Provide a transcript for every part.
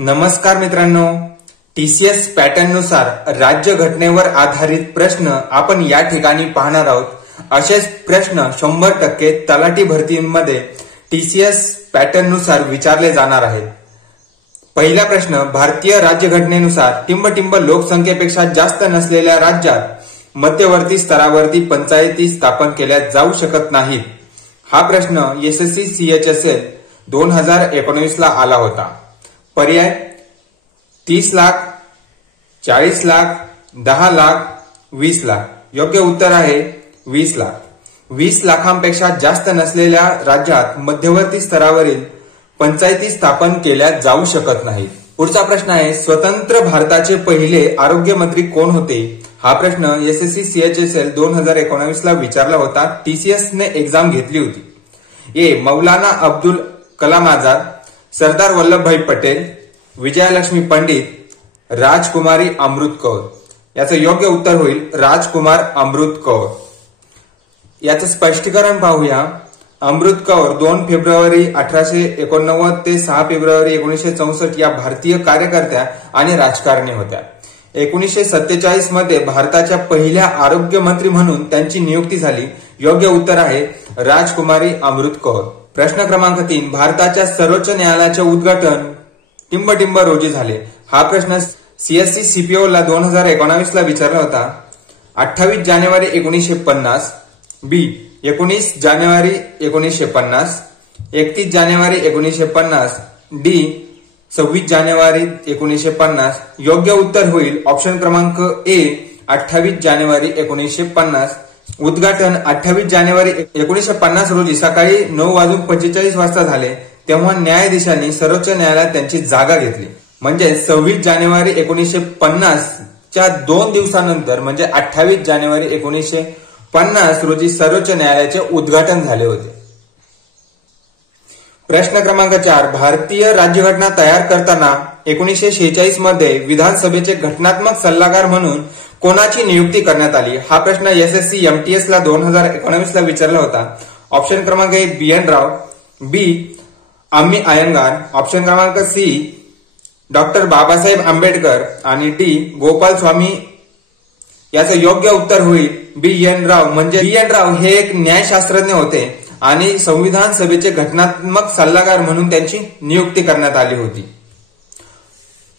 नमस्कार मित्रांनो, TCS pattern नुसार राज्यघटनेवर आधारित प्रश्न आपण या ठिकाणी पाहणार आहोत. असेच प्रश्न 100% तलाठी भरतीमध्ये टीसीएस पॅटर्न नुसार विचारले जाणार आहेत. पहिला प्रश्न, भारतीय राज्यघटनेनुसार टिंब लोकसंख्येपेक्षा जास्त नसलेल्या राज्यात मध्यवर्ती स्तरावरती पंचायती स्थापन केल्या जाऊ शकत नाहीत. हा प्रश्न एसएससी सीएचएसएल 2019 ला आला होता. पर्याय 30 लाख, 40 लाख, 10 लाख, 20 लाख. योग्य उत्तर आहे 20 लाख. 20 लाखांपेक्षा जास्त नसलेल्या राज्यात मध्यवर्ती स्तरावरील पंचायती स्थापन केल्या जाऊ शकत नाहीत. पुढचा प्रश्न आहे, स्वतंत्र भारताचे पहिले आरोग्य मंत्री कोण होते? हा प्रश्न एसएससी सीएचएसएल 2019 ला विचारला होता. टीसीएस ने एक्झाम घेतली होती. ए. मौलाना अब्दुल कलाम आझाद, सरदार वल्लभभाई पटेल, विजयालक्ष्मी पंडित, राजकुमारी अमृत कौर. याचं योग्य उत्तर होईल राजकुमार अमृत कौर. याचं स्पष्टीकरण पाहूया. अमृत कौर 2 फेब्रुवारी 1889 ते 6 फेब्रुवारी 1964 या भारतीय कार्यकर्त्या आणि राजकारणी होत्या. 1947 मध्ये भारताच्या पहिल्या आरोग्य मंत्री म्हणून त्यांची नियुक्ती झाली. योग्य उत्तर आहे राजकुमारी अमृत कौर. प्रश्न क्रमांक 3, भारताच्या सर्वोच्च न्यायालयाचे उद्घाटन टिंब रोजी झाले. हा प्रश्न सीएससी सीपीओ ला 2019 ला विचारला होता. 28 जानेवारी 1950, बी. 19 जानेवारी 1950, 31 जानेवारी 1950, डी. 26 जानेवारी 1950. योग्य उत्तर होईल ऑप्शन क्रमांक ए 28 जानेवारी 1950. उद्घाटन 28 जानेवारी 1950 रोजी सकाळी 9:45 वाजता झाले. तेव्हा न्यायाधीशांनी सर्वोच्च न्यायालयात त्यांची जागा घेतली. म्हणजे 26 जानेवारी 1950 च्या 2 दिवसानंतर म्हणजे 28 जानेवारी 1950 रोजी सर्वोच्च न्यायालयाचे उद्घाटन झाले होते. प्रश्न क्रमांक 4, भारतीय राज्यघटना तयार करताना 1946 मध्ये विधानसभेचे घटनात्मक सल्लागार म्हणून कोणाची नियुक्ती करण्यात आली? हा प्रश्न एसएससी एमटीएस ला 2019 ला विचारला होता. ऑप्शन क्रमांक 1 BN राव, बी. अम्मी अयंगार, ऑप्शन क्रमांक सी डॉक्टर बाबासाहेब आंबेडकर आणि डी. गोपाल स्वामी. याचं योग्य उत्तर होईल BN राव. म्हणजे BN राव हे एक न्यायशास्त्रज्ञ होते आणि संविधान सभेचे घटनात्मक सल्लागार म्हणून त्यांची नियुक्ती करण्यात आली होती.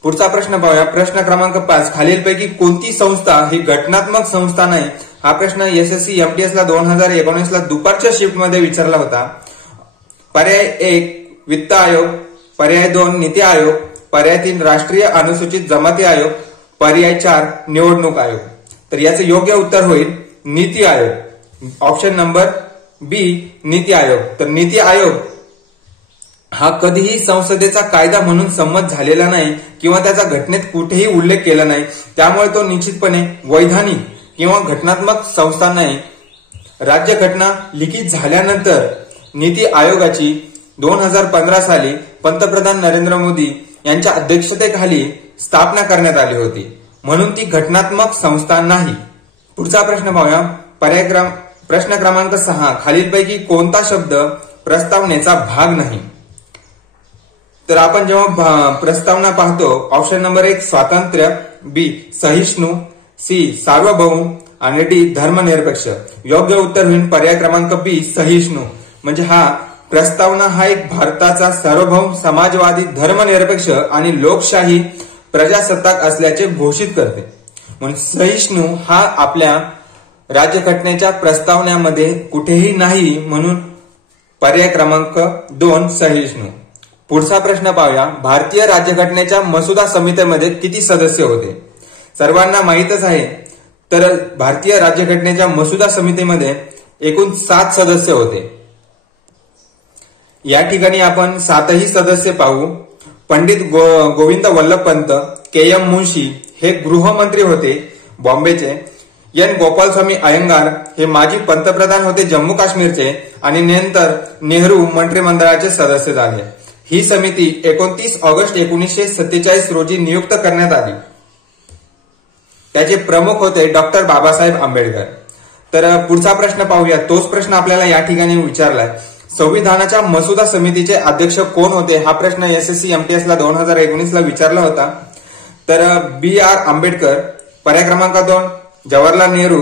पुढचा प्रश्न पाहूया. प्रश्न क्रमांक 5, खालीलपैकी कोणती संस्था ही घटनात्मक संस्था नाही? हा प्रश्न एसएससी एमटीएस ला 2019 ला दुपारच्या शिफ्ट मध्ये विचारला होता. पर्याय 1 वित्त आयोग, पर्याय 2 नीती आयोग, पर्याय 3 राष्ट्रीय अनुसूचित जमाती आयोग, पर्याय 4 निवडणूक आयोग. तर याचं योग्य उत्तर होईल नीती आयोग. ऑप्शन नंबर बी नीती आयोग. तर नीती आयोग हा कधीही संसदेचा कायदा म्हणून संमत झालेला नाही किंवा त्याचा घटनेत कुठेही उल्लेख केला नाही. त्यामुळे तो निश्चितपणे वैधानिक किंवा घटनात्मक संस्था नाही. राज्यघटना लिखित झाल्यानंतर नीती आयोगाची 2015 साली पंतप्रधान नरेंद्र मोदी यांच्या अध्यक्षतेखाली स्थापना करण्यात आली होती. म्हणून ती घटनात्मक संस्था नाही. पुढचा प्रश्न पाहूया. प्रश्न क्रमांक 6, खालीलपैकी कोणता शब्द प्रस्तावनेचा भाग नाही? तर आपण जेव्हा प्रस्तावना पाहतो, ऑप्शन नंबर 1 स्वातंत्र्य, बी. सहिष्णू, सी. सार्वभौम आणि डी. धर्मनिरपेक्ष. योग्य उत्तर होईल पर्याय क्रमांक बी सहिष्णू. म्हणजे प्रस्तावना हा एक भारताचा सार्वभौम, समाजवादी, धर्मनिरपेक्ष आणि लोकशाही प्रजासत्ताक असल्याचे घोषित करते. म्हणून सहिष्णू हा आपल्या राज्यघटनेच्या प्रस्तावनेमध्ये कुठेही नाही. म्हणून पर्याय क्रमांक 2 सहिष्णू. पुढचा प्रश्न पाहूया. भारतीय राज्यघटनेच्या मसुदा समितीमध्ये किती सदस्य होते? सर्वांना माहीतच आहे. तर भारतीय राज्यघटनेच्या मसुदा समितीमध्ये एकूण 7 सदस्य होते. या ठिकाणी आपण 7ही सदस्य पाहू. पंडित गोविंद वल्लभ पंत, KM मुन्शी हे गृहमंत्री होते बॉम्बेचे. N गोपालस्वामी अयंगार हे माजी पंतप्रधान होते जम्मू काश्मीरचे आणि नंतर नेहरू मंत्रिमंडळाचे सदस्य झाले. ही समिती 29 ऑगस्ट 1947 रोजी नियुक्त करण्यात आली. त्याचे प्रमुख होते डॉक्टर बाबासाहेब आंबेडकर. तर पुढचा प्रश्न पाहूया. तोच प्रश्न आपल्याला या ठिकाणी विचारलाय. संविधानाच्या मसुदा समितीचे अध्यक्ष कोण होते हा प्रश्न एसएससी एमटीएस ला 2019 ला विचारला होता. तर बी आर आंबेडकर, पर्याय क्रमांक 2 जवाहरलाल नेहरू,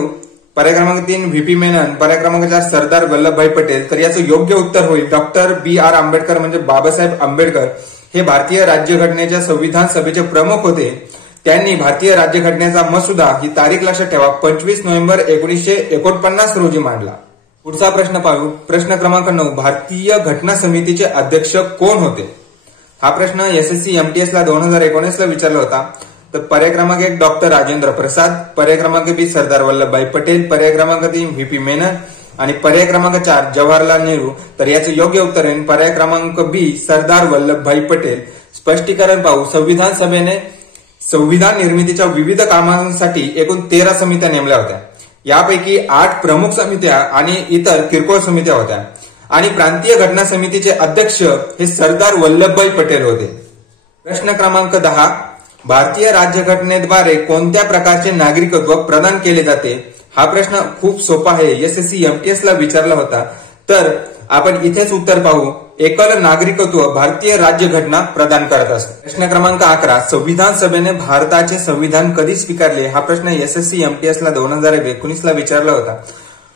पर्याय क्रमांक 3 व्हीपी मेनन, पर्याय क्रमांक 4 सरदार वल्लभभाई पटेल. तर याचं योग्य उत्तर होईल डॉक्टर बी आर आंबेडकर म्हणजे बाबासाहेब आंबेडकर. हे भारतीय राज्यघटनेच्या संविधान सभेचे प्रमुख होते. त्यांनी भारतीय राज्यघटनेचा मसुदा ही तारीख लक्षात ठेवा 25 नोव्हेंबर 1949 रोजी मांडला. पुढचा प्रश्न पाहू. प्रश्न क्रमांक 9 भारतीय घटना समितीचे अध्यक्ष कोण होते? हा प्रश्न एसएससी एमटीएस ला 2019 ला विचारला होता. तर पर्याय क्रमांक 1 डॉक्टर राजेंद्र प्रसाद, पर्याय क्रमांक 2 सरदार वल्लभभाई पटेल, पर्याय क्रमांक 3 व्हीपी मेनन आणि पर्याय क्रमांक 4 जवाहरलाल नेहरू. तर याचे योग्य उत्तर आहे पर्याय क्रमांक बी सरदार वल्लभभाई पटेल. स्पष्टीकरण पाहू. संविधान सभेने संविधान निर्मितीच्या विविध कामांसाठी एकूण 13 समित्या नेमल्या होत्या. यापैकी 8 प्रमुख समित्या आणि इतर किरकोळ समित्या होत्या आणि प्रांतीय घटना समितीचे अध्यक्ष हे सरदार वल्लभभाई पटेल होते. प्रश्न क्रमांक 10 भारतीय राज्यघटनेद्वारे कोणत्या प्रकारचे नागरिकत्व प्रदान केले जाते? हा प्रश्न खूप सोपा आहे. एसएससी एमटीएस ला विचारला होता. तर आपण इथेच उत्तर पाहू. एकल नागरिकत्व भारतीय राज्यघटना प्रदान करत असते. प्रश्न क्रमांक 11 संविधान सभेने भारताचे संविधान कधी स्वीकारले? हा प्रश्न एसएससी एमटीएस ला 2019 ला विचारला होता.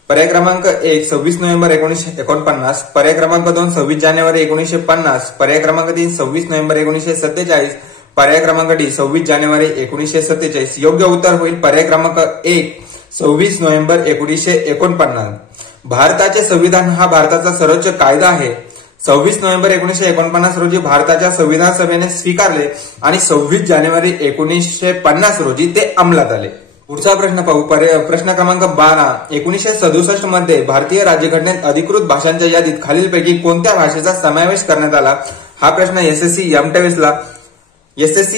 पर्याय क्रमांक 1 26 नोव्हेंबर 1949, पर्याय क्रमांक 2 26 जानेवारी 1950, पर्याय क्रमांक 3 26 नोव्हेंबर 1947, पर्याय क्रमांक डी 26 जानेवारी 1947. योग्य उत्तर होईल पर्याय क्रमांक 1 26 नोव्हेंबर 1949. भारताचे संविधान हा भारताचा सर्वोच्च कायदा आहे. 26 नोव्हेंबर 1949 रोजी भारताच्या संविधान सभेने स्वीकारले आणि 26 जानेवारी 1950 रोजी ते अंमलात आले. पुढचा प्रश्न पाहू. प्रश्न क्रमांक 12 1967 मध्ये भारतीय राज्यघटनेत अधिकृत भाषांच्या यादीत खालीलपैकी कोणत्या भाषेचा समावेश करण्यात आला? हा प्रश्न एसएससी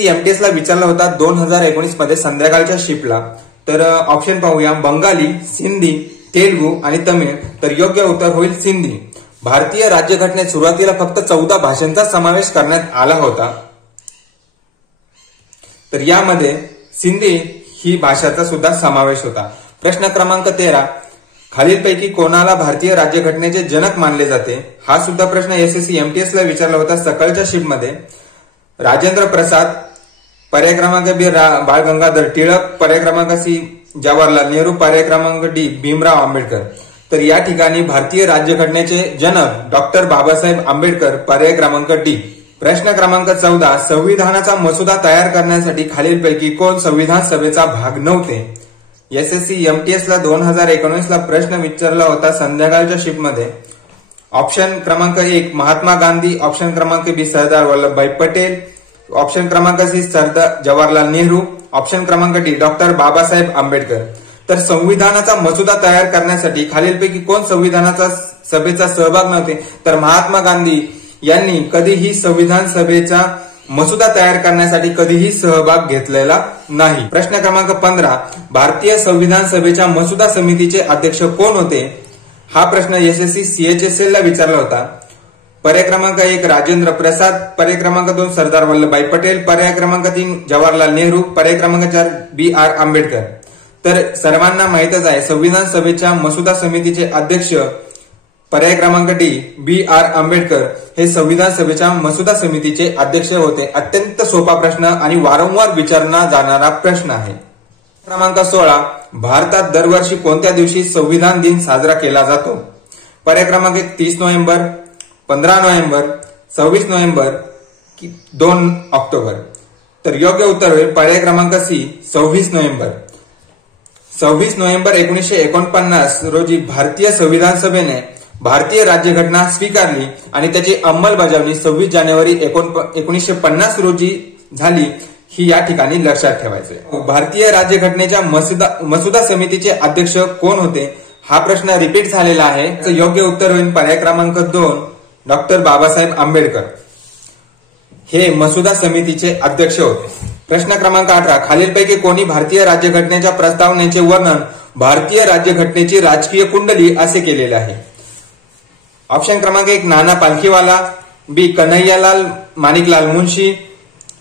एमटीएस ला विचारला होता 2019 मध्ये संध्याकाळच्या शिफ्टला. तर ऑप्शन पाहूया. बंगाली, सिंधी, तेलुगू आणि तमिळ. तर योग्य उत्तर होईल सिंधी. भारतीय राज्यघटनेत सुरुवातीला फक्त 14 भाषांचा समावेश करण्यात आला होता. तर यामध्ये सिंधी ही भाषेचा सुद्धा समावेश होता. प्रश्न क्रमांक 13 खालीलपैकी कोणाला भारतीय राज्यघटनेचे जनक मानले जाते? हा सुद्धा प्रश्न एसएससी एमटीएस ला विचारला होता सकाळच्या शिफ्टमध्ये. राजेंद्र प्रसाद, पर्याय क्रमांक बी बाळ गंगाधर टिळक, पर्याय क्रमांक सी जवाहरलाल नेहरू, पर्याय क्रमांक डी भीमराव आंबेडकर. तर या ठिकाणी भारतीय राज्यघटनेचे जनक डॉक्टर बाबासाहेब आंबेडकर, पर्याय क्रमांक डी. प्रश्न क्रमांक 14 संविधानाचा मसुदा तयार करण्यासाठी खालीलपैकी कोण संविधान सभेचा भाग नव्हते? एसएससी एमटीएस ला 2019 ला प्रश्न विचारला होता संध्याकाळच्या शिफ्टमध्ये. ऑप्शन क्रमांक 1 महात्मा गांधी, ऑप्शन क्रमांक बी सरदार वल्लभभाई पटेल, ऑप्शन क्रमांक सी सरदार जवाहरलाल नेहरू, ऑप्शन क्रमांक डी डॉक्टर बाबासाहेब आंबेडकर. तर संविधानाचा मसुदा तयार करण्यासाठी खालीलपैकी कोण संविधानाचा सभेचा सहभाग नव्हते? तर महात्मा गांधी यांनी कधीही संविधान सभेचा मसुदा तयार करण्यासाठी कधीही सहभाग घेतलेला नाही. प्रश्न क्रमांक 15 भारतीय संविधान सभेच्या मसुदा समितीचे अध्यक्ष कोण होते? हा प्रश्न एसएससी सीएचएसएल ला विचारला होता. पर्याय क्रमांक 1 राजेंद्र प्रसाद, पर्याय क्रमांक 2 सरदार वल्लभभाई पटेल, पर्याय क्रमांक 3 जवाहरलाल नेहरू, पर्याय क्रमांक 4 बी आर आंबेडकर. तर सर्वांना माहितच आहे संविधान सभेच्या मसुदा समितीचे अध्यक्ष पर्याय क्रमांक डी बी आर आंबेडकर हे संविधान सभेच्या मसुदा समितीचे अध्यक्ष होते. अत्यंत सोपा प्रश्न आणि वारंवार विचारला जाणारा प्रश्न आहे. क्रमांक 16 भारतात दरवर्षी कोणत्या दिवशी संविधान दिन साजरा केला जातो? पर्याय क्रमांक 30 नोव्हेंबर, 15 नोव्हेंबर, 26 नोव्हेंबर की 2 ऑक्टोबर. तर योग्य उत्तर होईल पर्याय क्रमांक सी 26 नोव्हेंबर. 26 नोव्हेंबर 1949 रोजी भारतीय संविधान सभेने भारतीय राज्यघटना स्वीकारली आणि त्याची अंमलबजावणी 26 जानेवारी 1950 रोजी झाली. ही या ठिकाणी लक्षात ठेवायचे. भारतीय राज्यघटनेच्या मसुदा समितीचे अध्यक्ष कोण होते? हा प्रश्न रिपीट झालेला आहे. योग्य उत्तर होईल पर्याय क्रमांक 2 डॉक्टर बाबासाहेब आंबेडकर हे मसुदा समितीचे अध्यक्ष होते. प्रश्न क्रमांक 18 खालीलपैकी कोणी भारतीय राज्यघटनेच्या प्रस्तावनेचे वर्णन भारतीय राज्यघटनेची राजकीय कुंडली असे केलेले आहे? ऑप्शन क्रमांक 1 नाना पालखीवाला, बी कन्हैयालाल माणिकलाल मुंशी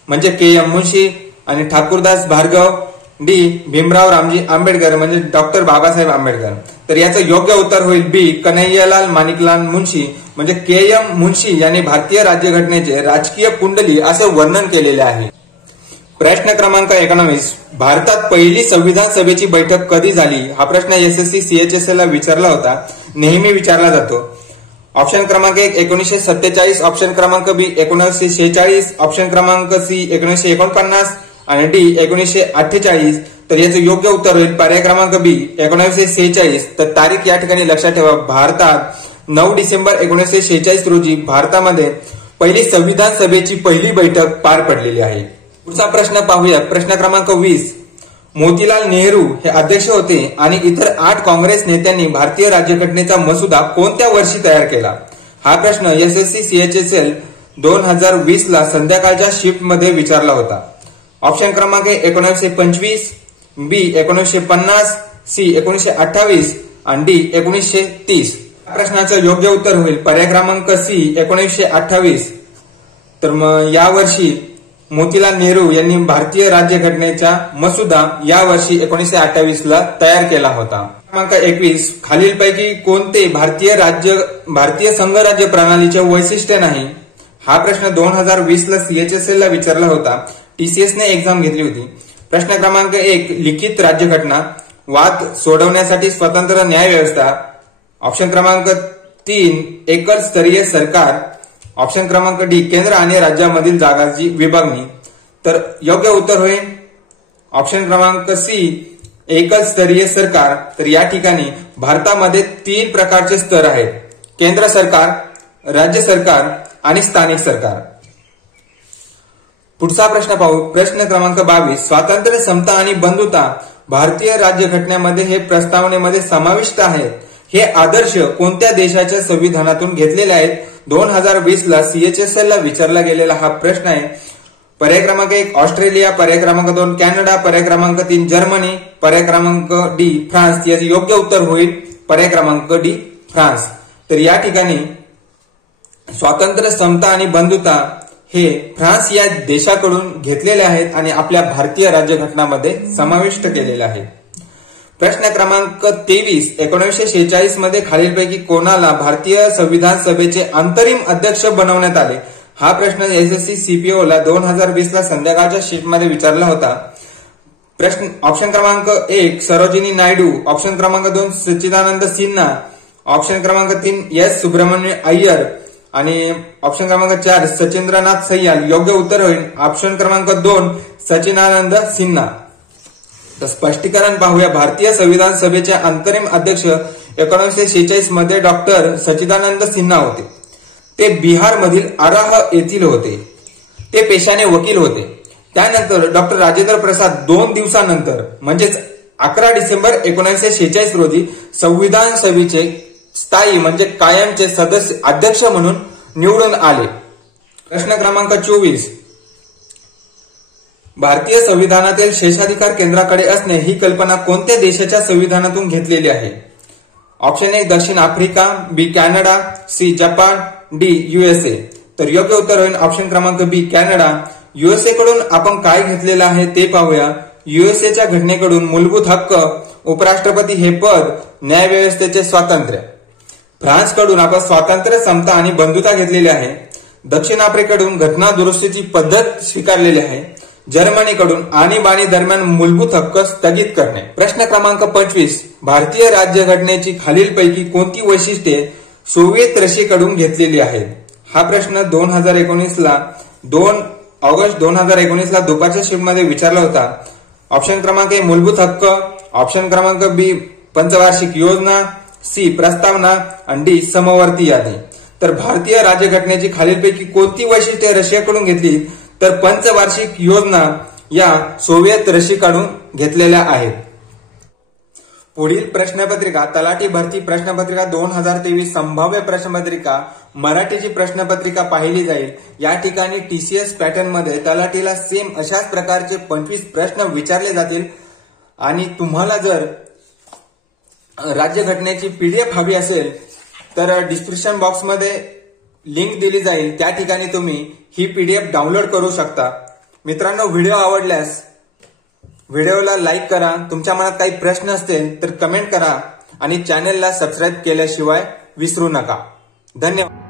म्हणजे के एम मुंशी आणि ठाकूरदास भार्गव, डी भीमराव रामजी आंबेडकर म्हणजे डॉक्टर बाबासाहेब आंबेडकर. तर याचं योग्य उत्तर होईल बी कन्हैयालाल माणिकलाल मुंशी म्हणजे के.एम. मुन्शी यांनी भारतीय राज्यघटनेचे राजकीय कुंडली असे वर्णन केलेले आहे. प्रश्न क्रमांक 19, भारतात पहिली संविधान सभेची बैठक कधी झाली? हा प्रश्न एसएससी सीएचएसएल ला विचारला होता, नेहमी विचारला जातो. ऑप्शन क्रमांक 1 1947, ऑप्शन क्रमांक बी 1946, ऑप्शन क्रमांक सी 1949 आणि डी 1948. तर याचं योग्य उत्तर होईल पर्याय क्रमांक बी 1946. तर तारीख या ठिकाणी लक्षात ठेवा, भारतात 9 डिसेंबर 1946 रोजी भारतामध्ये पहिली संविधान सभेची पहिली बैठक पार पडलेली आहे. पुढचा प्रश्न पाहूया. प्रश्न क्रमांक 20, मोतीलाल नेहरू हे अध्यक्ष होते आणि इतर 8 काँग्रेस नेत्यांनी भारतीय राज्यघटनेचा मसुदा कोणत्या वर्षी तयार केला? हा प्रश्न एसएससी सीएचएसएल 2020 ला संध्याकाळच्या शिफ्ट मध्ये विचारला होता. ऑप्शन क्रमांक 1925, बी 1950, सी 1928 आणि डी 1930. प्रश्नाचं योग्य उत्तर होईल पर्याय क्रमांक सी 1928. तर मग या वर्षी मोतीलाल नेहरू यांनी भारतीय राज्यघटनेचा मसुदा या वर्षी 1928 ला तयार केला होता. क्रमांक 21, खालीलपैकी कोणते भारतीय संघ राज्य प्रणालीचे वैशिष्ट्य नाही? हा प्रश्न 2020 ला सीएचएसएल ला विचारला होता, टीसीएस ने एक्झाम घेतली होती. प्रश्न क्रमांक 1, लिखित राज्यघटना, वाद सोडवण्यासाठी स्वतंत्र न्याय व्यवस्था. ऑप्शन क्रमांक 3, एकल स्तरीय सरकार. ऑप्शन क्रमांक डी, केंद्र आणि राज्यामधील जागांची विभागणी. तर योग्य उत्तर होईल ऑप्शन क्रमांक सी, एकल स्तरीय सरकार. तर या ठिकाणी भारतामध्ये 3 प्रकारचे स्तर आहेत, केंद्र सरकार, राज्य सरकार आणि स्थानिक सरकार. पुढचा प्रश्न पाहू. प्रश्न क्रमांक 22, स्वातंत्र्य, समता आणि बंधुता भारतीय राज्यघटनेमध्ये हे प्रस्तावनेमध्ये समाविष्ट आहेत. हे आदर्श कोणत्या देशाच्या संविधानातून घेतलेले आहेत? 2020 ला सीएचएसएल ला विचारला गेलेला हा प्रश्न आहे. पर्याय क्रमांक 1 ऑस्ट्रेलिया, पर्याय क्रमांक 2 कॅनडा, पर्याय क्रमांक 3 जर्मनी, पर्याय क्रमांक डी फ्रान्स. याचे योग्य उत्तर होईल पर्याय क्रमांक डी फ्रान्स. तर या ठिकाणी स्वातंत्र्य, समता आणि बंधुता हे फ्रान्स या देशाकडून घेतलेले आहेत आणि आपल्या भारतीय राज्यघटनामध्ये समाविष्ट केलेले आहे. प्रश्न क्रमांक 23, 1946 मध्ये खालीलपैकी कोणाला भारतीय संविधान सभेचे अंतरिम अध्यक्ष बनवण्यात आले? हा प्रश्न एसएससी सीपीओ ला 2020 ला संध्याकाळच्या शिफ्ट मध्ये विचारला होता. प्रश्न ऑप्शन क्रमांक 1 सरोजिनी नायडू, ऑप्शन क्रमांक 2 सच्चिदानंद सिन्हा, ऑप्शन क्रमांक 3 एस सुब्रमण्य अय्यर आणि ऑप्शन क्रमांक 4 सचिंद्रनाथ सय्याल. योग्य उत्तर होईल ऑप्शन क्रमांक 2 सच्चिदानंद सिन्हा. तर स्पष्टीकरण पाहूया. भारतीय संविधान सभेचे अंतरिम अध्यक्ष 1946 मध्ये डॉक्टर सच्चिदानंद सिन्हा होते. ते बिहार मधील अराह येथील होते. ते पेशाने वकील होते. त्यानंतर डॉक्टर राजेंद्र प्रसाद 2 दिवसानंतर म्हणजेच 11 डिसेंबर 1946 रोजी संविधान सभेचे स्थायी म्हणजे कायमचे सदस्य अध्यक्ष म्हणून निवडून आले. प्रश्न क्रमांक 24, भारतीय संविधानातील शेषाधिकार केंद्राकडे असणे ही कल्पना कोणत्या देशाच्या संविधानातून घेतलेली आहे? ऑप्शन 1 दक्षिण आफ्रिका, B Canada, C Japan, D USA. तर योग्य उत्तर होईल ऑप्शन क्रमांक बी कॅनडा. यूएसए कडून आपण काय घेतलेलं आहे ते पाहूया. यूएसएच्या घटनेकडून मूलभूत हक्क, उपराष्ट्रपती हे पद, न्याय व्यवस्थेचे स्वातंत्र्य. फ्रान्स कडून आपण स्वातंत्र्य, समता आणि बंधुता घेतलेली आहे. दक्षिण आफ्रिकेकडून घटना दुरुस्तीची पद्धत स्वीकारलेली आहे. जर्मनीकडून आणीबाणी दरम्यान मूलभूत हक्क स्थगित करणे. प्रश्न क्रमांक 25, भारतीय राज्यघटनेची खालीलपैकी कोणती वैशिष्ट्ये सोव्हिएत रशियाकडून घेतलेली आहेत? हा प्रश्न 2019 ला 2 ऑगस्ट 2019 ला दुपारच्या शिफ्ट मध्ये विचारला होता. ऑप्शन क्रमांक ए मूलभूत हक्क, ऑप्शन क्रमांक बी पंचवार्षिक योजना, सी प्रस्तावना आणि डी समवर्ती यादी. तर भारतीय राज्यघटनेची खालीलपैकी कोणती वैशिष्ट्ये रशियाकडून घेतली? तर पंचवार्षिक योजना या सोव्हिएत रशियाकडून घेतलेल्या आहेत. पुढील प्रश्नपत्रिका तलाठी भरती प्रश्नपत्रिका 2023 संभाव्य प्रश्नपत्रिका मराठीची प्रश्नपत्रिका पाहिली जाईल. या ठिकाणी टीसीएस पॅटर्न मध्ये तलाठीला सेम अशाच प्रकारचे 25 प्रश्न विचारले जातील आणि तुम्हाला जर राज्यघटनेची पीडीएफ हवी असेल तर डिस्क्रिप्शन बॉक्स मध्ये लिंक दिली जाईल, त्या ठिकाणी तुम्ही ही पीडीएफ डाउनलोड करू शकता. मित्रांनो, व्हिडिओ आवडल्यास व्हिडिओला लाईक करा. तुमच्या मनात काही प्रश्न असतील तर कमेंट करा आणि चॅनेलला सबस्क्राईब केल्याशिवाय विसरू नका. धन्यवाद.